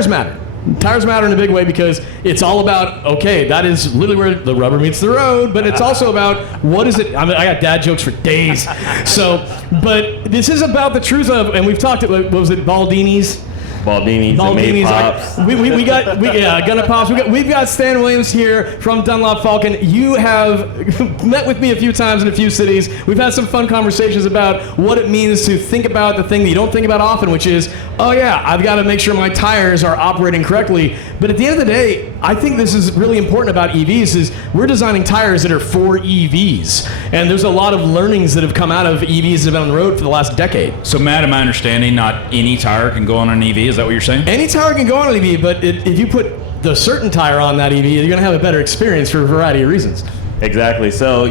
tires matter. Tires matter in a big way because it's all about, okay, that is literally where the rubber meets the road, but it's also about what is it. I mean, I got dad jokes for days. But this is about the truth of, and we've talked about, what was it, Baldini's? Baldini's and May Pops. We got Gunna Pops. We've got Stan Williams here from Dunlop Falken. You have met with me a few times in a few cities. We've had some fun conversations about what it means to think about the thing that you don't think about often, which is, oh yeah, I've got to make sure my tires are operating correctly. But at the end of the day, I think this is really important about EVs is we're designing tires that are for EVs. And there's a lot of learnings that have come out of EVs that have been on the road for the last decade. So Matt, am I understanding not any tire can go on an EV? Is that what you're saying? Any tire can go on an EV, but if you put the certain tire on that EV, you're going to have a better experience for a variety of reasons. Exactly. So,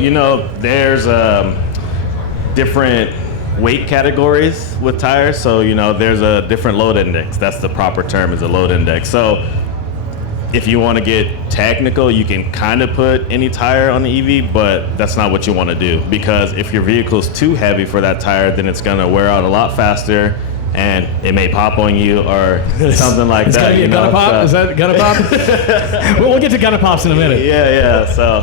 there's different weight categories with tires. So, there's a different load index. That's the proper term, is a load index. So, if you want to get technical, you can kind of put any tire on the EV, but that's not what you want to do. Because if your vehicle's too heavy for that tire, then it's going to wear out a lot faster. And it may pop on you or something like it's that. It's going to be a Gunna Pop? Is that Gunna Pop? We'll get to Gunna Pops in a minute. Yeah. So,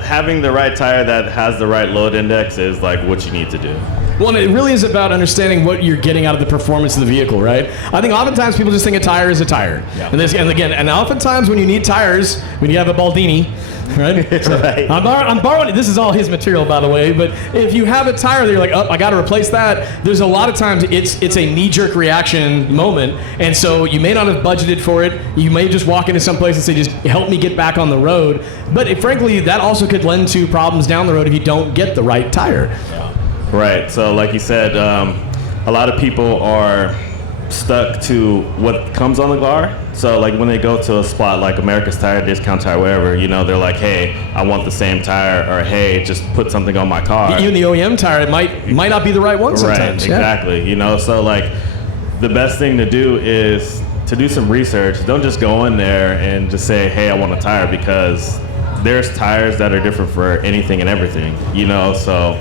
having the right tire that has the right load index is like what you need to do. Well, it really is about understanding what you're getting out of the performance of the vehicle, right? I think oftentimes people just think a tire is a tire. Yeah. And oftentimes when you need tires, when you have a Baldini, right? So right. I'm borrowing, this is all his material, by the way, but if you have a tire that you're like, oh, I got to replace that, there's a lot of times it's a knee-jerk reaction moment, and so you may not have budgeted for it. You may just walk into some place and say, just help me get back on the road. But frankly, that also could lend to problems down the road if you don't get the right tire. Yeah. Right. So like you said, a lot of people are stuck to what comes on the car. So like when they go to a spot like America's Tire, Discount Tire, wherever, they're like, hey, I want the same tire, or hey, just put something on my car. Even the OEM tire, it might not be the right one sometimes. Right, exactly. So like the best thing to do is to do some research. Don't just go in there and just say, hey, I want a tire, because there's tires that are different for anything and everything, so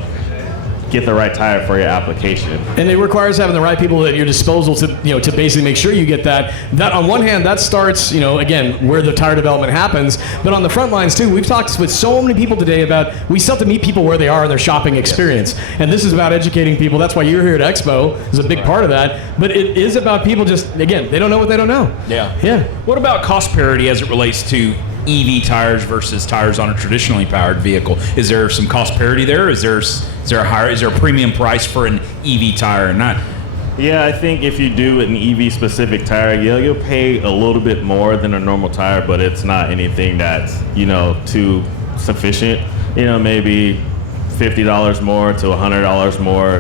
get the right tire for your application. And it requires having the right people at your disposal to basically make sure you get that. That on one hand, that starts, again, where the tire development happens, but on the front lines too, we've talked with so many people today about, we still have to meet people where they are in their shopping experience. And this is about educating people. That's why you're here at Expo, is a big part of that. But it is about people just, again, they don't know what they don't know. Yeah. What about cost parity as it relates to EV tires versus tires on a traditionally powered vehicle? Is there some cost parity there? Is there a premium price for an EV tire or not? Yeah, I think if you do an EV specific tire, you'll pay a little bit more than a normal tire, but it's not anything that's, too sufficient. Maybe $50 more to $100 more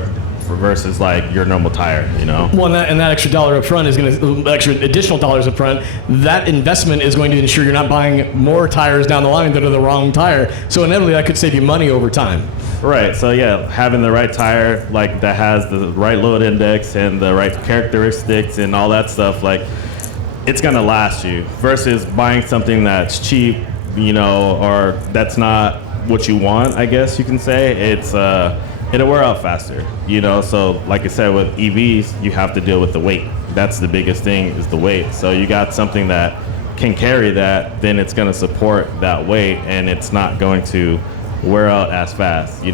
versus like your normal tire, Well, and that extra dollar up front is extra additional dollars up front. That investment is going to ensure you're not buying more tires down the line that are the wrong tire. So inevitably, that could save you money over time. Right. So yeah, having the right tire, like that has the right load index and the right characteristics and all that stuff, like it's gonna last you. Versus buying something that's cheap, or that's not what you want. I guess you can say it'll wear out faster, So like I said, with EVs, you have to deal with the weight. That's the biggest thing, is the weight. So you got something that can carry that, then it's going to support that weight, and it's not going to wear out as fast, So.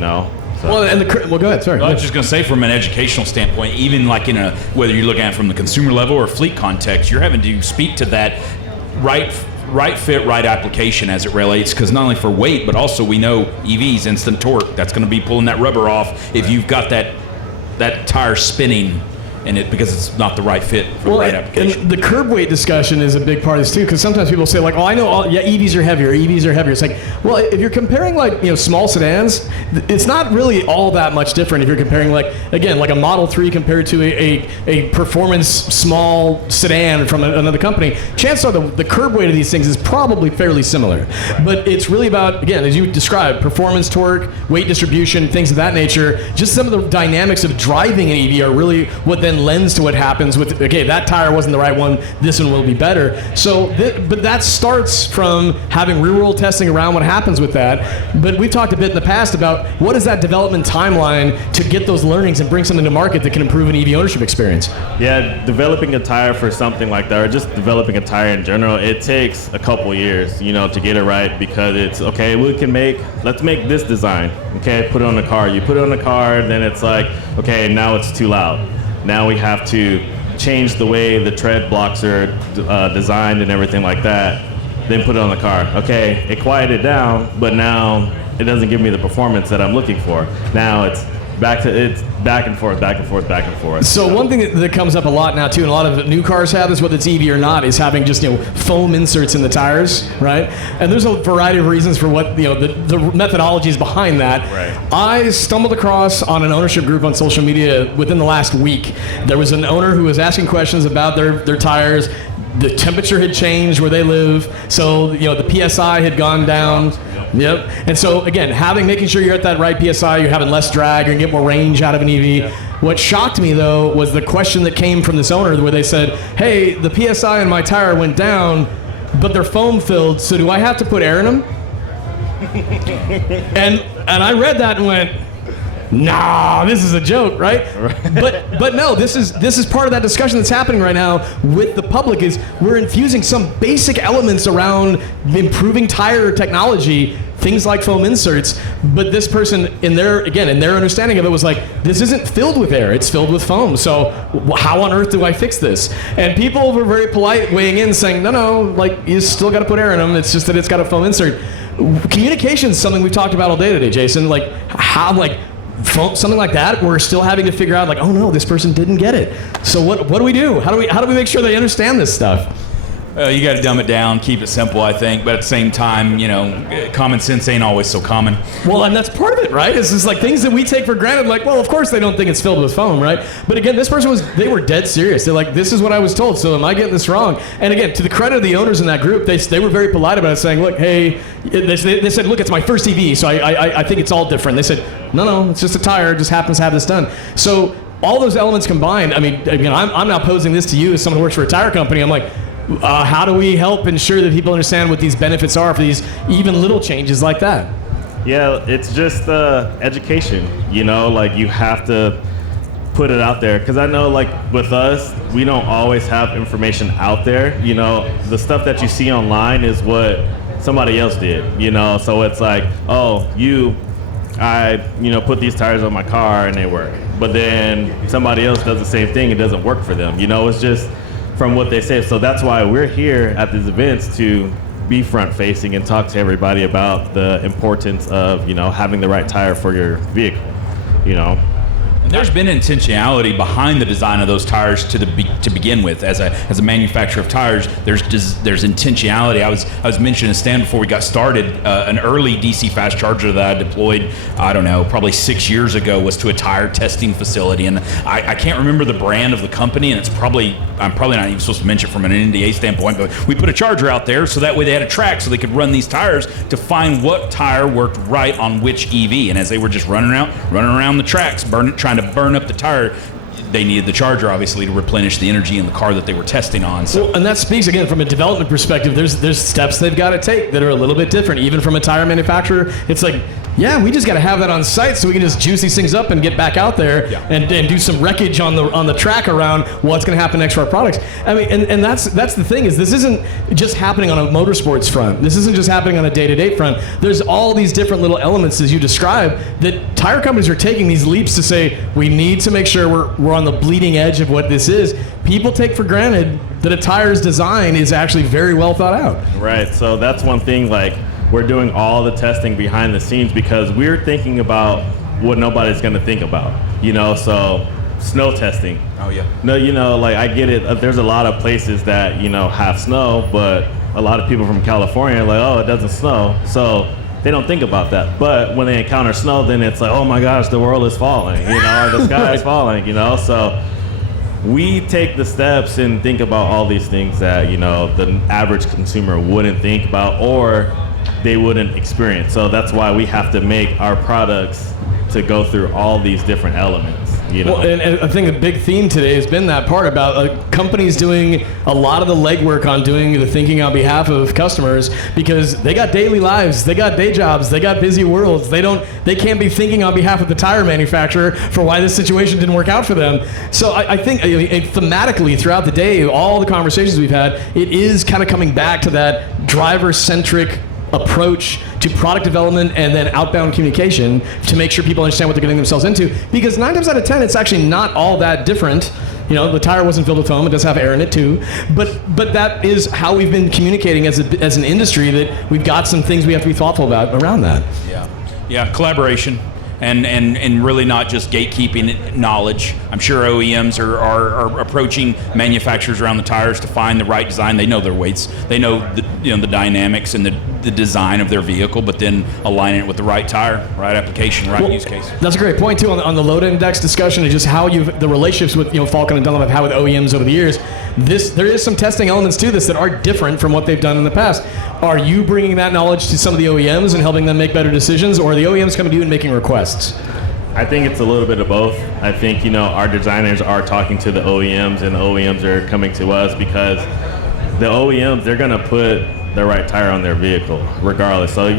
Well, go ahead. Sorry. I was just going to say, from an educational standpoint, even like whether you're looking at it from the consumer level or fleet context, you're having to speak to that right fit, right application as it relates, because not only for weight, but also we know EVs, instant torque, that's going to be pulling that rubber off if you've got that tire spinning in it, because it's not the right fit for the right application. And the curb weight discussion is a big part of this too, because sometimes people say like, oh, I know, EVs are heavier. It's like, well, if you're comparing like, small sedans, it's not really all that much different if you're comparing like a Model 3 compared to a performance small sedan from another company. Chances are the curb weight of these things is probably fairly similar. But it's really about, again, as you described, performance, torque, weight distribution, things of that nature. Just some of the dynamics of driving an EV are really what then then lends to what happens with, okay, that tire wasn't the right one, this one will be better. So, but that starts from having real-world testing around what happens with that. But we've talked a bit in the past about what is that development timeline to get those learnings and bring something to market that can improve an EV ownership experience. Yeah, developing a tire for something like that, or just developing a tire in general, it takes a couple years, to get it right, because it's, okay, let's make this design. Okay, put it on the car. You put it on the car, then it's like, okay, now it's too loud. Now we have to change the way the tread blocks are designed and everything like that. Then put it on the car. Okay, it quieted down, but now it doesn't give me the performance that I'm looking for. Now it's back and forth, back and forth, back and forth. So one thing that comes up a lot now too, and a lot of new cars have this, whether it's EV or not, is having just foam inserts in the tires, right? And there's a variety of reasons for what the methodologies behind that. Right. I stumbled across on an ownership group on social media within the last week. There was an owner who was asking questions about their tires. The temperature had changed where they live, so the PSI had gone down. Yep. And so again, making sure you're at that right PSI, you're having less drag, you're gonna get more range out of an EV. Yep. What shocked me though was the question that came from this owner where they said, "Hey, the PSI in my tire went down, but they're foam filled. So do I have to put air in them?" and I read that and went, nah, this is a joke, right? But no, this is part of that discussion that's happening right now with the public. Is we're infusing some basic elements around improving tire technology, things like foam inserts. But this person, in their understanding of it, was like, this isn't filled with air; it's filled with foam. So how on earth do I fix this? And people were very polite, weighing in, saying, no, like you still got to put air in them. It's just that it's got a foam insert. Communication is something we've talked about all day today, Jason. Like how, something like that, we're still having to figure out, oh no, this person didn't get it. So what do we do? How do we make sure they understand this stuff? You got to dumb it down, keep it simple, I think. But at the same time, common sense ain't always so common. Well, and that's part of it, right? It's just things that we take for granted. Well, of course they don't think it's filled with foam, right? But again, this person they were dead serious. They're like, this is what I was told. So am I getting this wrong? And again, to the credit of the owners in that group, they were very polite about it, saying, look, hey, they said, look, it's my first EV, so I think it's all different. They said, no, it's just a tire. It just happens to have this done. So all those elements combined. I mean, again, I'm now posing this to you as someone who works for a tire company. I'm like, how do we help ensure that people understand what these benefits are for these even little changes like that? Yeah, it's just education. You have to put it out there, because I know with us, we don't always have information out there. The stuff that you see online is what somebody else did. So it's like, oh, I put these tires on my car and they work, but then somebody else does the same thing, it doesn't work for them. It's just from what they say. So that's why we're here at these events, to be front facing and talk to everybody about the importance of having the right tire for your vehicle. And there's been intentionality behind the design of those tires to begin with. As a manufacturer of tires, there's intentionality. I was mentioning a stand before we got started. An early DC fast charger that I deployed, I don't know, probably 6 years ago, was to a tire testing facility, and I can't remember the brand of the company, and I'm probably not even supposed to mention it from an NDA standpoint, but we put a charger out there so that way they had a track so they could run these tires to find what tire worked right on which EV. And as they were just running around the tracks, trying to burn up the tire, they needed the charger, obviously, to replenish the energy in the car that they were testing on. So, and that speaks, again, from a development perspective, there's steps they've got to take that are a little bit different. Even from a tire manufacturer, it's like, yeah, we just got to have that on site so we can just juice these things up and get back out there and do some wreckage on the track around what's going to happen next to our products. I mean, and that's the thing, is this isn't just happening on a motorsports front. This isn't just happening on a day-to-day front. There's all these different little elements, as you described, that tire companies are taking these leaps to say, we need to make sure we're on the bleeding edge of what this is. People take for granted that a tire's design is actually very well thought out. Right, so that's one thing, we're doing all the testing behind the scenes because we're thinking about what nobody's going to think about, so snow testing. Oh, yeah. No, I get it. There's a lot of places that, have snow, but a lot of people from California are like, oh, it doesn't snow. So they don't think about that. But when they encounter snow, then it's like, oh my gosh, the world is falling, or the sky is falling, So we take the steps and think about all these things that, the average consumer wouldn't think about or they wouldn't experience. So that's why we have to make our products to go through all these different elements, Well, and I think the big theme today has been that part about companies doing a lot of the legwork on doing the thinking on behalf of customers, because they got daily lives, they got day jobs, they got busy worlds. They can't be thinking on behalf of the tire manufacturer for why this situation didn't work out for them. So I think thematically throughout the day, all the conversations we've had, it is kind of coming back to that driver-centric approach to product development and then outbound communication to make sure people understand what they're getting themselves into. Because 9 times out of 10, it's actually not all that different. The tire wasn't filled with foam. It does have air in it too. But that is how we've been communicating as an industry, that we've got some things we have to be thoughtful about around that. Yeah, collaboration. And really not just gatekeeping knowledge. I'm sure OEMs are approaching manufacturers around the tires to find the right design. They know their weights. They know the dynamics and the design of their vehicle, but then aligning it with the right tire, right application, right use case. That's a great point too on the load index discussion, and just how the relationships with Falken and Dunlop have had with OEMs over the years. There is some testing elements to this that are different from what they've done in the past. Are you bringing that knowledge to some of the OEMs and helping them make better decisions, or are the OEMs coming to you and making requests? I think it's a little bit of both. I think, our designers are talking to the OEMs, and the OEMs are coming to us, because the OEMs, they're going to put the right tire on their vehicle regardless. So,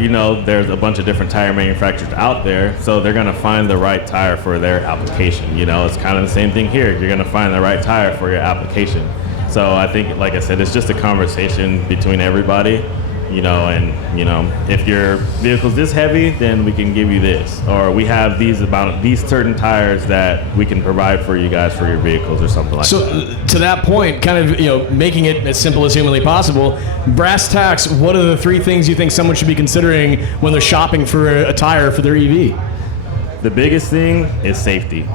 there's a bunch of different tire manufacturers out there, so they're going to find the right tire for their application. It's kind of the same thing here. You're going to find the right tire for your application. So I think, like I said, it's just a conversation between everybody. If your vehicle's this heavy, then we can give you this, or we have these certain tires that we can provide for you guys for your vehicles, or something like that. So to that point, kind of making it as simple as humanly possible, brass tacks, what are the 3 things you think someone should be considering when they're shopping for a tire for their EV? The biggest thing is safety.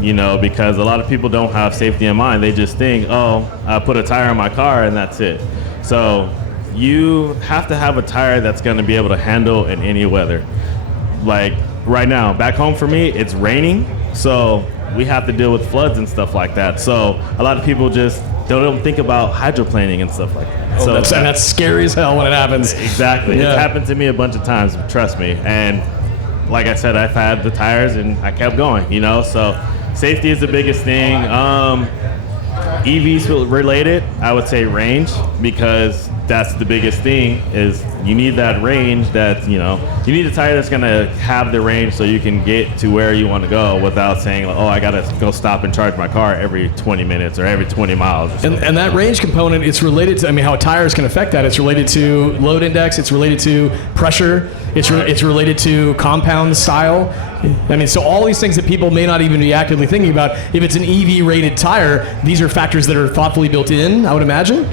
Because a lot of people don't have safety in mind. They just think, I put a tire on my car and that's it. So you have to have a tire that's going to be able to handle in any weather. Like right now, back home for me, it's raining, so we have to deal with floods and stuff like that. So a lot of people just don't think about hydroplaning and stuff like that. So that's scary as hell when it happens. Exactly. Yeah. It's happened to me a bunch of times, trust me. And like I said, I've had the tires and I kept going, so safety is the biggest thing. EVs related, I would say range, because that's the biggest thing, is you need that range that, you need a tire that's going to have the range so you can get to where you want to go without saying, I got to go stop and charge my car every 20 minutes or every 20 miles. And that range component, it's related to, how tires can affect that. It's related to load index, it's related to pressure, it's related to compound style. So all these things that people may not even be actively thinking about, if it's an EV rated tire, these are factors that are thoughtfully built in, I would imagine.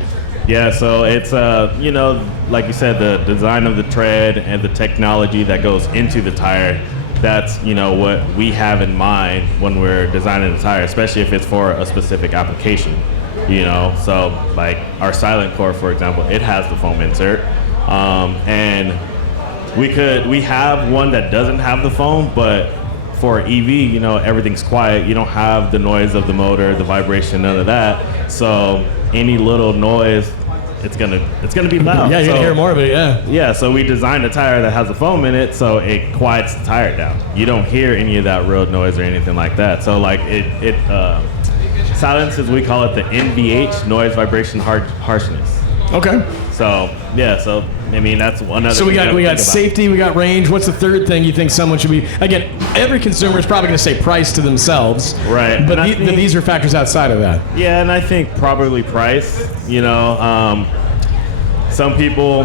Yeah, so it's, like you said, the design of the tread and the technology that goes into the tire, that's, what we have in mind when we're designing the tire, especially if it's for a specific application, So, like our silent core, for example, it has the foam insert. And we have one that doesn't have the foam, but for EV, everything's quiet. You don't have the noise of the motor, the vibration, none of that. So any little noise, it's gonna be loud. Yeah, you're gonna hear more of it. Yeah. Yeah. So we designed a tire that has a foam in it, so it quiets the tire down. You don't hear any of that road noise or anything like that. So like it silences. We call it the NVH, noise vibration harshness. Okay. So yeah. So that's one other. So we got safety, we got range. What's the third thing you think someone should be? Again, every consumer is probably going to say price to themselves, right? But these are factors outside of that. Yeah, and I think probably price. Some people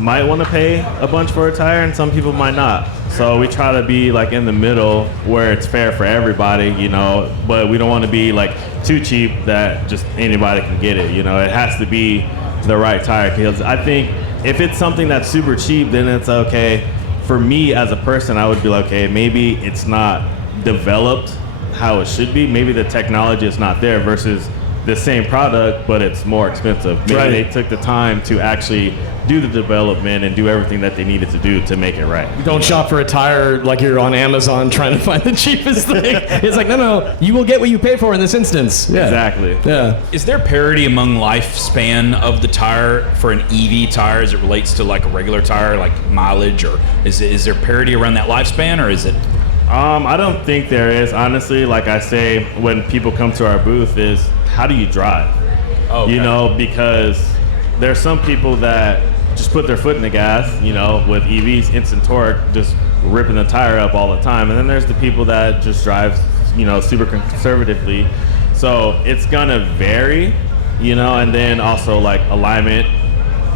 might want to pay a bunch for a tire, and some people might not. So we try to be like in the middle where it's fair for everybody, But we don't want to be like too cheap that just anybody can get it. It has to be the right tire, because I think if it's something that's super cheap, then it's okay. For me as a person, I would be like, okay, maybe it's not developed how it should be. Maybe the technology is not there versus the same product, but it's more expensive. Maybe they took the time to actually do the development and do everything that they needed to do to make it right. Don't shop for a tire like you're on Amazon trying to find the cheapest thing. It's like, no, you will get what you pay for in this instance. Yeah. Exactly. Yeah. Is there parity among lifespan of the tire for an EV tire as it relates to like a regular tire, like mileage, or is there parity around that lifespan, or is it? I don't think there is, honestly. Like I say, when people come to our booth is, how do you drive? Oh, okay. You know, because there's some people that just put their foot in the gas, you know, with EVs, instant torque, just ripping the tire up all the time. And then there's the people that just drive, you know, super conservatively. So it's gonna vary, you know, and then also like alignment,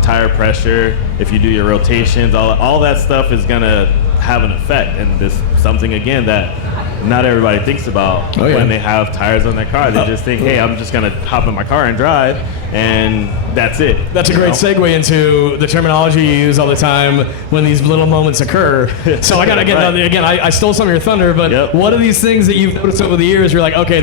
tire pressure, if you do your rotations, all that stuff is gonna have an effect. And this something again that not everybody thinks about when they have tires on their car. They just think, hey, I'm just gonna hop in my car and drive, and that's it. That's a great segue into the terminology you use all the time when these little moments occur. So I gotta get again. I stole some of your thunder, but what are these things that you've noticed over the years? You're like, okay,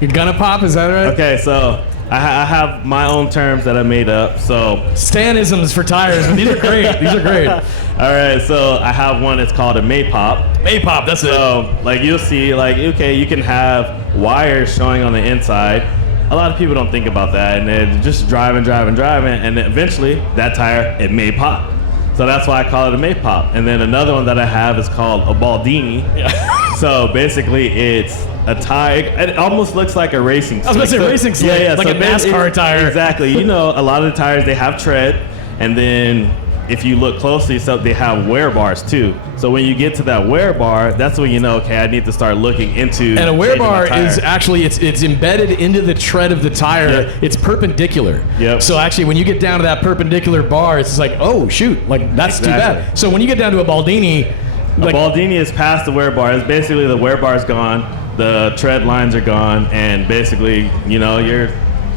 you're gonna pop. Is that right? Okay, so I have my own terms that I made up. So Stanisms for tires. These are great. These are great. All right, so I have one. It's called a Maypop. Maypop. That's it. So like you'll see, like okay, you can have wires showing on the inside. A lot of people don't think about that, and then just driving, and then eventually that tire, it may pop. So that's why I call it a Maypop. And then another one that I have is called a Baldini. Yeah. So basically it's a tire, it almost looks like a racing stick. I was going to say racing stick, like so a NASCAR tire. Exactly. You know, a lot of the tires, they have tread, and then if you look closely, so they have wear bars too. So when you get to that wear bar, that's when you know, okay, I need to start looking into. And a wear bar is actually it's embedded into the tread of the tire. Yep. It's perpendicular. Yep. So actually, when you get down to that perpendicular bar, it's just like, oh shoot, like that's too bad. So when you get down to a Baldini, a Baldini is past the wear bar. It's basically the wear bar's gone, the tread lines are gone, and basically, you know, you're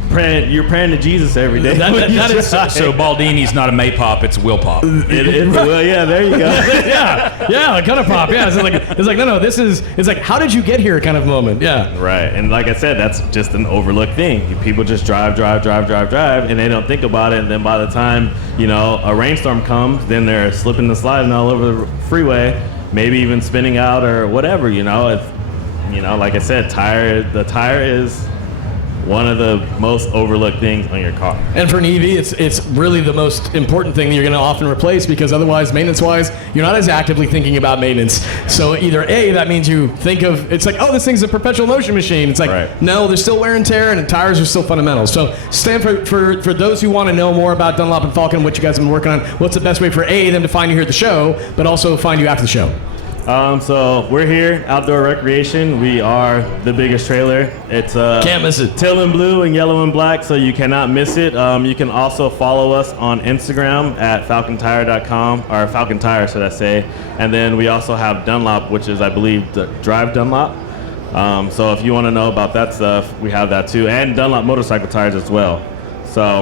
praying to Jesus every day. That is so Baldini's not a Maypop, it's a Will Pop. Well, yeah, there you go. yeah, kind of pop. Yeah, it's like no, it's like how did you get here kind of moment. Yeah, right. And like I said, that's just an overlooked thing. People just drive, and they don't think about it. And then by the time you know a rainstorm comes, then they're slipping and sliding all over the freeway, maybe even spinning out or whatever. You know, like I said, the tire is one of the most overlooked things on your car. And for an EV, it's really the most important thing that you're going to often replace, because otherwise, maintenance-wise, you're not as actively thinking about maintenance. So either A, that means you think of, it's like, oh, this thing's a perpetual motion machine. It's like, no, there's still wear and tear, and the tires are still fundamental. So Stan, for those who want to know more about Dunlop and Falken, what you guys have been working on, what's the best way for A, them to find you here at the show, but also find you after the show? So we're here, outdoor recreation. We are the biggest trailer. It's can't miss it. Teal and blue and yellow and black, so you cannot miss it. You can also follow us on Instagram at falkentire.com, or Falken Tire, should I say. And then we also have Dunlop, which is, I believe, the Drive Dunlop. So if you want to know about that stuff, we have that too, and Dunlop motorcycle tires as well. So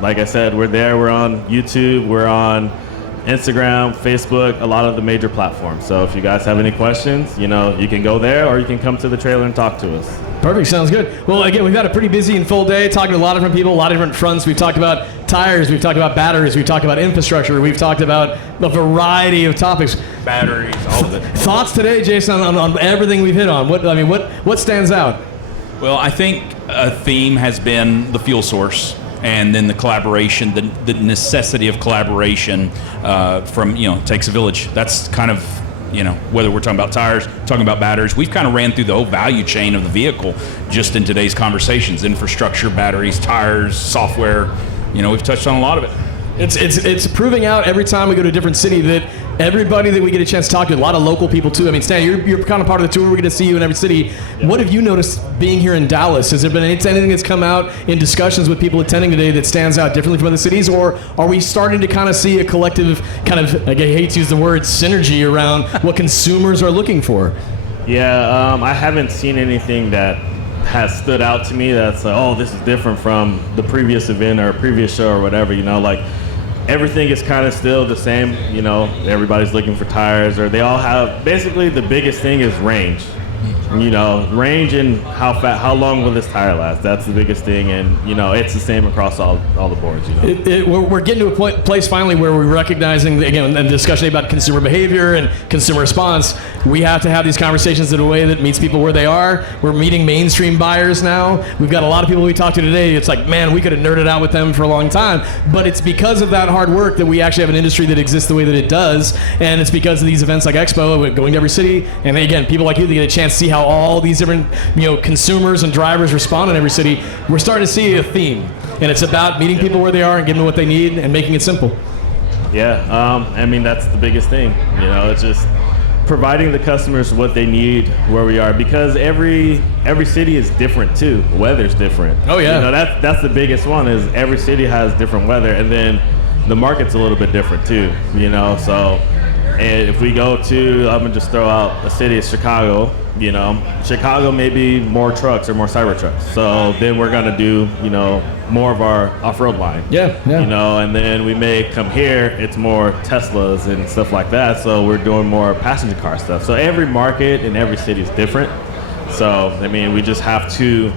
like I said, we're there. We're on YouTube. We're on Instagram, Facebook, a lot of the major platforms. So if you guys have any questions, you know, you can go there or you can come to the trailer and talk to us. Perfect, sounds good. Well, again, we've had a pretty busy and full day talking to a lot of different people, a lot of different fronts. We've talked about tires, we've talked about batteries, we've talked about infrastructure, we've talked about a variety of topics. Batteries, all of it. Thoughts today, Jason, on everything we've hit on? What stands out? Well, I think a theme has been the fuel source. And then the collaboration, the necessity of collaboration from, you know, takes a village. That's kind of, you know, whether we're talking about tires, talking about batteries, we've kind of ran through the whole value chain of the vehicle just in today's conversations. Infrastructure, batteries, tires, software, you know, we've touched on a lot of it. It's proving out every time we go to a different city that everybody that we get a chance to talk to, a lot of local people too. I mean, Stan, you're kind of part of the tour. We're going to see you in every city. Yeah. What have you noticed being here in Dallas? Has there been anything that's come out in discussions with people attending today that stands out differently from other cities? Or are we starting to kind of see a collective kind of, I hate to use the word synergy around what consumers are looking for? Yeah, I haven't seen anything that has stood out to me that's like, oh, this is different from the previous event or previous show or whatever, you know, like everything is kind of still the same, you know, everybody's looking for tires, or they all have, basically the biggest thing is range range and how long will this tire last? That's the biggest thing, and it's the same across all the boards. We're getting to a place finally where we're recognizing, again, the discussion about consumer behavior and consumer response. We have to have these conversations in a way that meets people where they are. We're meeting mainstream buyers now. We've got a lot of people we talked to today. It's like, man, we could have nerded out with them for a long time, but it's because of that hard work that we actually have an industry that exists the way that it does, and it's because of these events like Expo, going to every city, and again, people like you, they get a chance to see how all these different consumers and drivers respond in every city. We're starting to see a theme, and it's about meeting people where they are and giving them what they need and making it simple. Yeah, that's the biggest thing. It's just providing the customers what they need where we are, because every city is different too. Weather's different. Oh yeah. That's the biggest one, is every city has different weather, and then the market's a little bit different too. So, and if we go to, I'm gonna just throw out a city, it's Chicago. Chicago may be more trucks or more cyber trucks. So then we're gonna do, more of our off-road line. Yeah. And then we may come here, it's more Teslas and stuff like that. So we're doing more passenger car stuff. So every market in every city is different. So, we just have to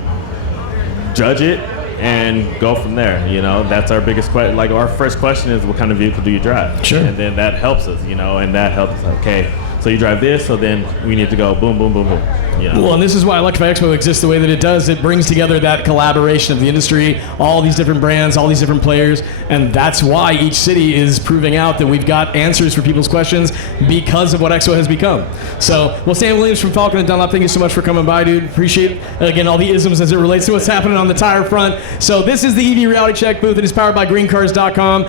judge it and go from there. That's our biggest question. Like, our first question is, what kind of vehicle do you drive? Sure. And then that helps us, and that helps us. Okay, so you drive this, so then we need to go boom, boom, boom, boom. Well, and this is why Electrify Expo exists the way that it does. It brings together that collaboration of the industry, all these different brands, all these different players, and that's why each city is proving out that we've got answers for people's questions because of what Expo has become. So, well, Sam Williams from Falken Dunlop, thank you so much for coming by, dude. Appreciate, again, all the isms as it relates to what's happening on the tire front. So this is the EV Reality Check booth. It is powered by GreenCars.com.